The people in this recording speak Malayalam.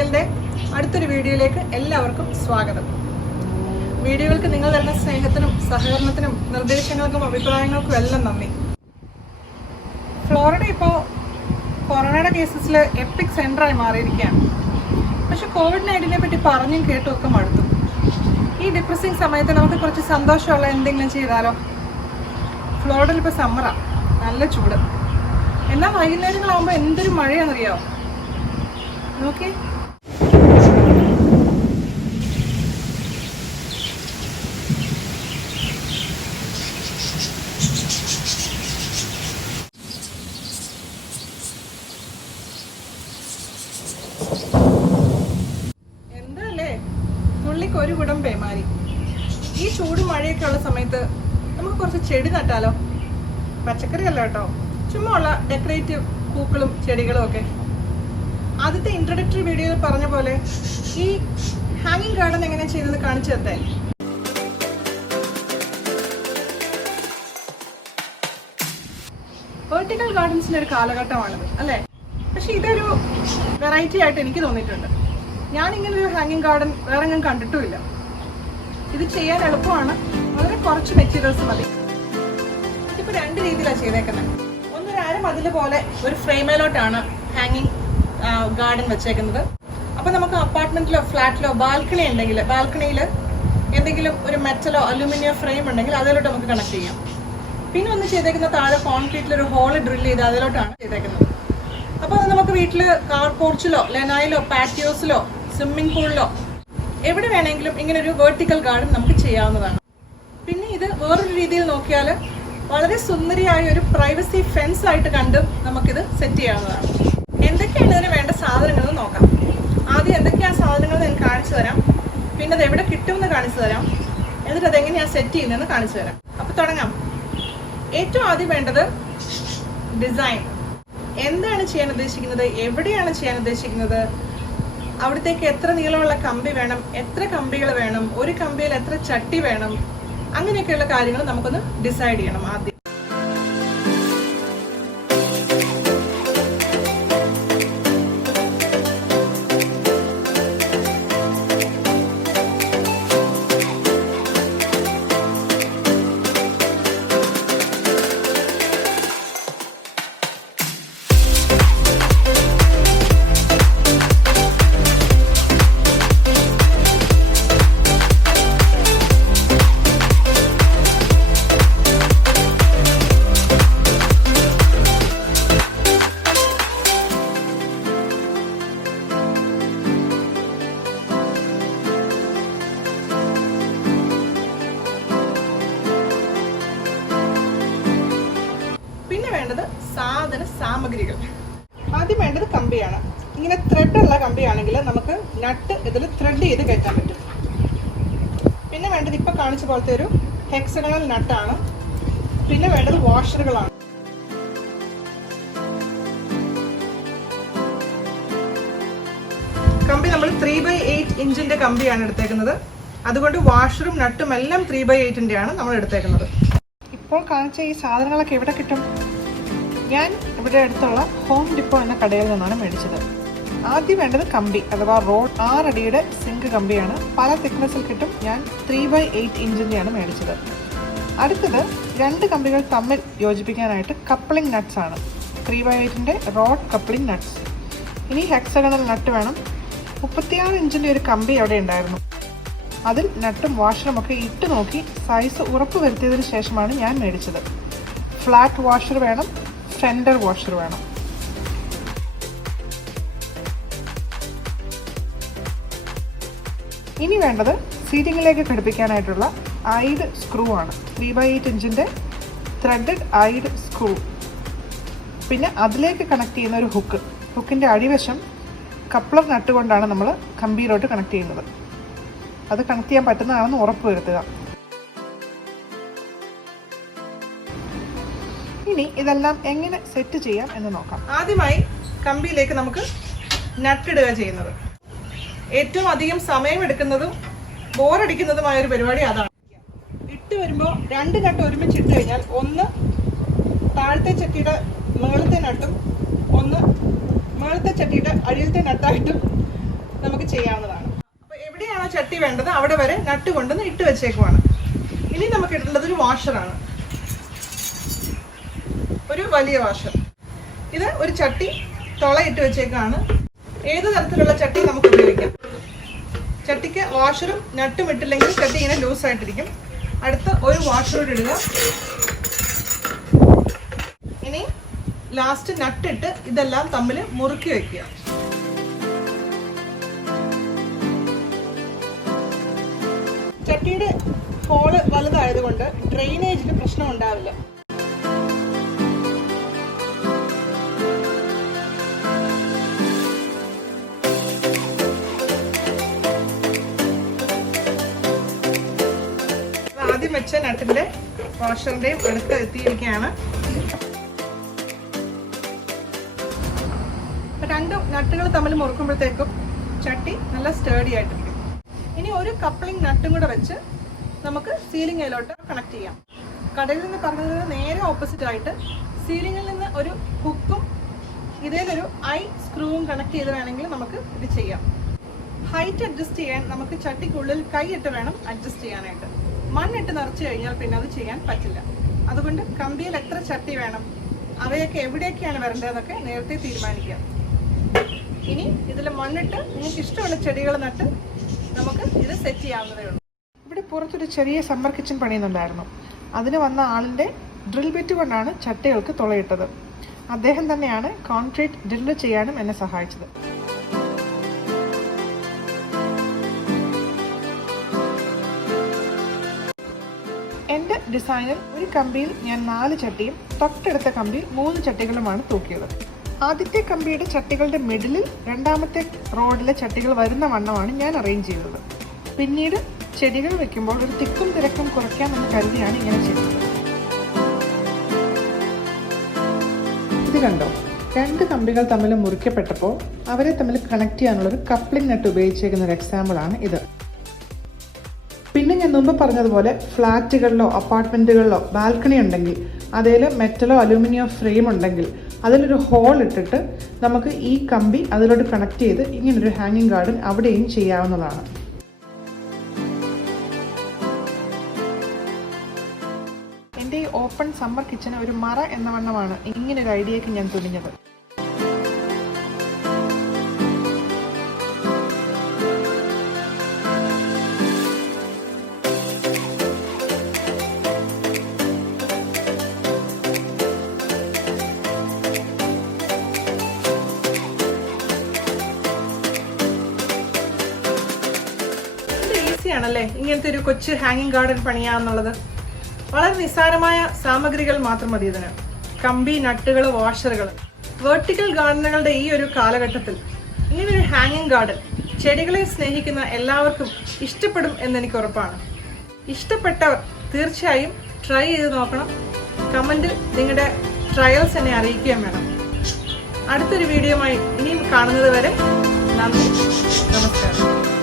ട്യൂട്ടോറിയലിന്റെ അടുത്തൊരു വീഡിയോയിലേക്ക് എല്ലാവർക്കും സ്വാഗതം. വീഡിയോകൾക്ക് നിങ്ങൾ തരുന്ന സ്നേഹത്തിനും സഹകരണത്തിനും നിർദ്ദേശങ്ങൾക്കും അഭിപ്രായങ്ങൾക്കും എല്ലാം നന്ദി. ഫ്ലോറിഡ ഇപ്പോൾ കൊറോണയുടെ കേസസിൽ എപ്പിക് സെൻ്ററായി മാറിയിരിക്കുകയാണ്. പക്ഷെ കോവിഡ്-19 പറ്റി പറഞ്ഞും കേട്ടും ഒക്കെ മടുത്തു. ഈ ഡിപ്രസിങ് സമയത്ത് നമുക്ക് കുറച്ച് സന്തോഷമുള്ള എന്തെങ്കിലും ചെയ്താലോ? ഫ്ലോറിഡയിൽ ഇപ്പോൾ സമ്മറാണ്, നല്ല ചൂട്. എന്നാൽ വൈകുന്നേരങ്ങളാകുമ്പോൾ എന്തൊരു മഴയാണെന്നറിയാമോ? നോക്കി, എന്താല്ലേ പുള്ളിക്ക് ഒരു കുടം പേമാരി. ഈ ചൂട് മഴയൊക്കെ ഉള്ള സമയത്ത് നമുക്ക് കുറച്ച് ചെടി നട്ടാലോ? പച്ചക്കറി അല്ല കേട്ടോ, ചുമ്മാ ഉള്ള ഡെക്കറേറ്റീവ് പൂക്കളും ചെടികളും ഒക്കെ. ആദ്യത്തെ ഇൻട്രൊഡക്ടറി വീഡിയോയിൽ പറഞ്ഞ പോലെ ഈ ഹാങ്ങിങ് ഗാർഡൻ എങ്ങനെ ചെയ്തത് കാണിച്ചു തരട്ടെ. വെർട്ടിക്കൽ ഗാർഡൻസിന്റെ ഒരു കാലഘട്ടമാണിത് അല്ലേ? പക്ഷെ ഇതൊരു വെറൈറ്റി ആയിട്ട് എനിക്ക് തോന്നിയിട്ടുണ്ട്. ഞാൻ ഇങ്ങനെ ഒരു ഹാങ്ങിങ് ഗാർഡൻ വേറെ ഞാൻ കണ്ടിട്ടുമില്ല. ഇത് ചെയ്യാൻ എളുപ്പമാണ്, വളരെ കുറച്ച് മെറ്റീരിയൽസ് മതി. ഇതിപ്പോൾ രണ്ട് രീതിയിലാണ് ചെയ്തേക്കുന്നത്. ഒന്നൊരു അരമതില് പോലെ ഒരു ഫ്രെയിമേലോട്ടാണ് ഹാങ്ങിങ് ഗാർഡൻ വെച്ചേക്കുന്നത്. അപ്പോൾ നമുക്ക് അപ്പാർട്ട്മെന്റിലോ ഫ്ലാറ്റിലോ ബാൽക്കണി ഉണ്ടെങ്കിൽ ബാൽക്കണിയിൽ എന്തെങ്കിലും ഒരു മെറ്റലോ അലൂമിനിയം ഫ്രെയിം ഉണ്ടെങ്കിൽ അതിലോട്ട് നമുക്ക് കണക്ട് ചെയ്യാം. പിന്നെ ഒന്ന് ചെയ്തേക്കുന്ന താഴെ കോൺക്രീറ്റിൽ ഒരു ഹോള് ഡ്രിൽ ചെയ്ത് അതിലോട്ടാണ് ചെയ്തേക്കുന്നത്. അപ്പോൾ അത് നമുക്ക് വീട്ടിൽ കാർ പോർച്ചിലോ ലെനായിലോ പാറ്റിയോസിലോ സ്വിമ്മിംഗ് പൂളിലോ എവിടെ വേണമെങ്കിലും ഇങ്ങനെ ഒരു വെർട്ടിക്കൽ ഗാർഡൻ നമുക്ക് ചെയ്യാവുന്നതാണ്. പിന്നെ ഇത് വേറൊരു രീതിയിൽ നോക്കിയാൽ വളരെ സുന്ദരിയായ ഒരു പ്രൈവസി ഫെൻസ് ആയിട്ട് കണ്ടും നമുക്കിത് സെറ്റ് ചെയ്യാവുന്നതാണ്. എന്തൊക്കെയാണ് ഇതിന് വേണ്ട സാധനങ്ങളെന്ന് നോക്കാം. ആദ്യം എന്തൊക്കെയാണ് സാധനങ്ങൾ ഞാൻ കാണിച്ചു തരാം, പിന്നെ അത് എവിടെ കിട്ടുമെന്ന് കാണിച്ചു തരാം, എന്നിട്ട് അതെങ്ങനെയാണ് സെറ്റ് ചെയ്യുന്നതെന്ന് കാണിച്ചു തരാം. അപ്പോൾ തുടങ്ങാം. ഏറ്റവും ആദ്യം വേണ്ടത് ഡിസൈൻ. എന്താണ് ചെയ്യാൻ ഉദ്ദേശിക്കുന്നത്, എവിടെയാണ് ചെയ്യാൻ ഉദ്ദേശിക്കുന്നത്, അവിടത്തേക്ക് എത്ര നീളമുള്ള കമ്പി വേണം, എത്ര കമ്പികൾ വേണം, ഒരു കമ്പിയിൽ എത്ര ചട്ടി വേണം, അങ്ങനെയൊക്കെയുള്ള കാര്യങ്ങൾ നമുക്കൊന്ന് ഡിസൈഡ് ചെയ്യണം ആദ്യം. വേണ്ടത് സാമഗ്രികൾ. ആദ്യം വേണ്ടത് കമ്പിയാണ്. ഇങ്ങനെ ത്രെഡ് ഉള്ള കമ്പിയാണെങ്കിൽ നമുക്ക് നട്ട് ഇതിൽ ത്രെഡ് ചെയ്ത് കയറ്റാൻ പറ്റും. പിന്നെ വേണ്ടത് ഇപ്പൊ കാണിച്ച പോലത്തെ ഒരു ഹെക്സഗണൽ നട്ടാണ്. പിന്നെ വേണ്ടത് വാഷറുകളാണ്. കമ്പി നമ്മൾ 3x8 ഇഞ്ചിന്റെ കമ്പിയാണ് എടുത്തേക്കുന്നത്. അതുകൊണ്ട് വാഷറും നട്ടും എല്ലാം 3x8 ആണ് നമ്മൾ എടുത്തേക്കുന്നത്. ഇപ്പോൾ കാണിച്ച ഈ സാധനങ്ങളൊക്കെ എവിടെ കിട്ടും? ഞാൻ ഇവിടെ അടുത്തുള്ള ഹോം ഡിപ്പോ എന്ന കടയിൽ നിന്നാണ് മേടിച്ചത്. ആദ്യം വേണ്ടത് കമ്പി അഥവാ റോഡ്. 6 അടിയുടെ സിങ്ക് കമ്പിയാണ്, പല തിക്നെസ്സിൽ കിട്ടും. ഞാൻ 3x8 ഇഞ്ചിൻ്റെയാണ് മേടിച്ചത്. അടുത്തത് 2 കമ്പികൾ തമ്മിൽ യോജിപ്പിക്കാനായിട്ട് കപ്ലിംഗ് നട്ട്സ് ആണ്. 3x8ൻ്റെ റോഡ് കപ്ലിംഗ് നട്ട്സ്. ഇനി ഹെക്സഗണൽ നട്ട് വേണം. 36 ഇഞ്ചിൻ്റെ ഒരു കമ്പി അവിടെ ഉണ്ടായിരുന്നു. അതിൽ നട്ടും വാഷറും ഒക്കെ ഇട്ട് നോക്കി സൈസ് ഉറപ്പ് വരുത്തിയതിന് ശേഷമാണ് ഞാൻ മേടിച്ചത്. ഫ്ലാറ്റ് വാഷർ വേണം, സെൻറ്റർ വാഷർ വേണം. ഇനി വേണ്ടത് സീറ്റിങ്ങിലേക്ക് ഘടിപ്പിക്കാനായിട്ടുള്ള ഐഡ് സ്ക്രൂ ആണ്. 3x8 ഇഞ്ചിൻ്റെ ത്രെഡഡ് ഐഡ് സ്ക്രൂ. പിന്നെ അതിലേക്ക് കണക്ട് ചെയ്യുന്ന ഒരു ഹുക്ക്. ഹുക്കിൻ്റെ അടിവശം കപ്ലർ നട്ട് കൊണ്ടാണ് നമ്മൾ കമ്പിയിലോട്ട് കണക്ട് ചെയ്യുന്നത്. അത് കണക്ട് ചെയ്യാൻ പറ്റുന്നതാണെന്ന് ഉറപ്പ് വരുത്തുക. ഇനി ഇതെല്ലാം എങ്ങനെ സെറ്റ് ചെയ്യാം എന്ന് നോക്കാം. ആദ്യമായി കമ്പിയിലേക്ക് നമുക്ക് നട്ടിടുക ചെയ്യുന്നത്. ഏറ്റവും അധികം സമയമെടുക്കുന്നതും ബോറടിക്കുന്നതുമായ ഒരു പരിപാടി അതാണ്. ഇട്ട് വരുമ്പോൾ 2 നട്ട് ഒരുമിച്ച് ഇട്ട് കഴിഞ്ഞാൽ ഒന്ന് താഴത്തെ ചട്ടിയുടെ മുകളിലത്തെ നട്ടും ഒന്ന് മുകളിലത്തെ ചട്ടിയുടെ അടിയിലത്തെ നട്ടായിട്ടും ചെയ്യാവുന്നതാണ്. അപ്പോൾ എവിടെയാണോ ചട്ടി വേണ്ടത് അവിടെ വരെ നട്ട് കൊണ്ടുവന്ന് ഇട്ട് വെച്ചേക്കുവാണ്. ഇനി നമുക്ക് ഇടേണ്ടത് ഒരു വാഷറാണ്, ഒരു വലിയ വാഷർ. ഇത് ഒരു ചട്ടി തുളയിട്ട് വെച്ചേക്കാണ്. ഏത് തരത്തിലുള്ള ചട്ടി നമുക്ക് ഉപയോഗിക്കാം. ചട്ടിക്ക് വാഷറും നട്ടും ഇട്ടില്ലെങ്കിൽ ചട്ടി ഇങ്ങനെ ലൂസായിട്ടിരിക്കും. അടുത്ത് ഒരു വാഷറോട് ഇടുക. ഇനി ലാസ്റ്റ് നട്ടിട്ട് ഇതെല്ലാം തമ്മിൽ മുറുക്കി വെക്കുക. ചട്ടിയുടെ ഹോള് വലുതായതുകൊണ്ട് ഡ്രെയിനേജിന് പ്രശ്നം ഉണ്ടാവില്ല. ആദ്യം വെച്ച നട്ടിന്റെ വാഷറിന്റെയും അടുത്ത് എത്തിയിരിക്കുകയാണ്. രണ്ട് നട്ടുകൾ തമ്മിൽ മുറുക്കുമ്പോഴത്തേക്കും ചട്ടി നല്ല സ്റ്റേഡി ആയിട്ടിരിക്കും. ഇനി ഒരു കപ്ലിംഗ് നട്ടും കൂടെ വെച്ച് നമുക്ക് സീലിംഗ് അതിലോട്ട് കണക്ട് ചെയ്യാം. കടയിൽ നിന്ന് പറഞ്ഞതിന് നേരെ ഓപ്പോസിറ്റ് ആയിട്ട് സീലിംഗിൽ നിന്ന് ഒരു ഹുക്കും ഇതിലൊരു സ്ക്രൂവും കണക്ട് ചെയ്ത് വേണമെങ്കിൽ നമുക്ക് ഇത് ചെയ്യാം. ഹൈറ്റ് അഡ്ജസ്റ്റ് ചെയ്യാൻ നമുക്ക് ചട്ടിക്കുള്ളിൽ കൈയിട്ട് വേണം അഡ്ജസ്റ്റ് ചെയ്യാനായിട്ട്. മണ്ണിട്ട് നിറച്ച് കഴിഞ്ഞാൽ പിന്നെ അത് ചെയ്യാൻ പറ്റില്ല. അതുകൊണ്ട് കമ്പിയിൽ എത്ര ചട്ടി വേണം, അവയൊക്കെ എവിടെയൊക്കെയാണ് വരേണ്ടതെന്നൊക്കെ നേരത്തെ തീരുമാനിക്കാം. ഇനി ഇതിൽ മണ്ണിട്ട് നിങ്ങൾക്ക് ഇഷ്ടമുള്ള ചെടികൾ നട്ട് നമുക്ക് ഇത് സെറ്റ് ചെയ്യാവുന്നതേ ഉള്ളൂ. ഇവിടെ പുറത്തൊരു ചെറിയ സമ്മർ കിച്ചൺ പണിയുന്നുണ്ടായിരുന്നു. അതിന് വന്ന ആളിൻ്റെ ഡ്രിൽ ബിറ്റ് കൊണ്ടാണ് ചട്ടികൾക്ക് തുളയിട്ടത്. അദ്ദേഹം തന്നെയാണ് കോൺക്രീറ്റ് ഡ്രില്ല് ചെയ്യാനും എന്നെ സഹായിച്ചത്. എൻ്റെ ഡിസൈനിൽ ഒരു കമ്പിയിൽ ഞാൻ 4 ചട്ടിയും തൊട്ടടുത്ത കമ്പിയിൽ 3 ചട്ടികളുമാണ് തൂക്കിയത്. ആദ്യത്തെ കമ്പിയുടെ ചട്ടികളുടെ മിഡിലിൽ രണ്ടാമത്തെ റോഡിലെ ചട്ടികൾ വരുന്ന വണ്ണമാണ് ഞാൻ അറേഞ്ച് ചെയ്തത്. പിന്നീട് ചെടികൾ വെക്കുമ്പോൾ ഒരു തിക്കും തിരക്കും കുറയ്ക്കാമെന്ന് കരുതിയാണ് ഇങ്ങനെ ചെയ്തത്. ഇത് കണ്ടോ, 2 കമ്പികൾ തമ്മിൽ മുറിക്കപ്പെട്ടപ്പോൾ അവരെ തമ്മിൽ കണക്ട് ചെയ്യാനുള്ളൊരു കപ്ലിംഗ് നട്ട് ഉപയോഗിച്ചേക്കുന്ന ഒരു എക്സാമ്പിളാണ് ഇത്. പിന്നെ ഞാൻ മുമ്പ് പറഞ്ഞതുപോലെ ഫ്ലാറ്റുകളിലോ അപ്പാർട്ട്മെൻറ്റുകളിലോ ബാൽക്കണി ഉണ്ടെങ്കിൽ അതിൽ മെറ്റലോ അലൂമിനിയോ ഫ്രെയിം ഉണ്ടെങ്കിൽ അതിലൊരു ഹോൾ ഇട്ടിട്ട് നമുക്ക് ഈ കമ്പി അതിലോട്ട് കണക്ട് ചെയ്ത് ഇങ്ങനൊരു ഹാങ്ങിങ് ഗാർഡൻ അവിടെയും ചെയ്യാവുന്നതാണ്. എൻ്റെ ഈ ഓപ്പൺ സമ്മർ കിച്ചന് ഒരു മറ എന്ന വണ്ണമാണ് ഇങ്ങനൊരു ഐഡിയയ്ക്ക് ഞാൻ തുനിഞ്ഞത്. ാണല്ലേ ഇങ്ങനത്തെ ഒരു കൊച്ചു ഹാങ്ങിങ് ഗാർഡൻ പണിയാന്നുള്ളത്. വളരെ നിസ്സാരമായ സാമഗ്രികൾ മാത്രം മതി ഇതിന്. കമ്പി, നട്ടുകൾ, വാഷറുകൾ. വെർട്ടിക്കൽ ഗാർഡനുകളുടെ ഈ ഒരു കാലഘട്ടത്തിൽ ഇങ്ങനൊരു ഹാങ്ങിങ് ഗാർഡൻ ചെടികളെ സ്നേഹിക്കുന്ന എല്ലാവർക്കും ഇഷ്ടപ്പെടും എന്നെനിക്ക് ഉറപ്പാണ്. ഇഷ്ടപ്പെട്ടവർ തീർച്ചയായും ട്രൈ ചെയ്ത് നോക്കണം. കമൻറ്റിൽ നിങ്ങളുടെ ട്രയൽസ് എന്നെ അറിയിക്കുകയും വേണം. അടുത്തൊരു വീഡിയോയുമായി ഇനിയും കാണുന്നത് വരെ നന്ദി, നമസ്കാരം.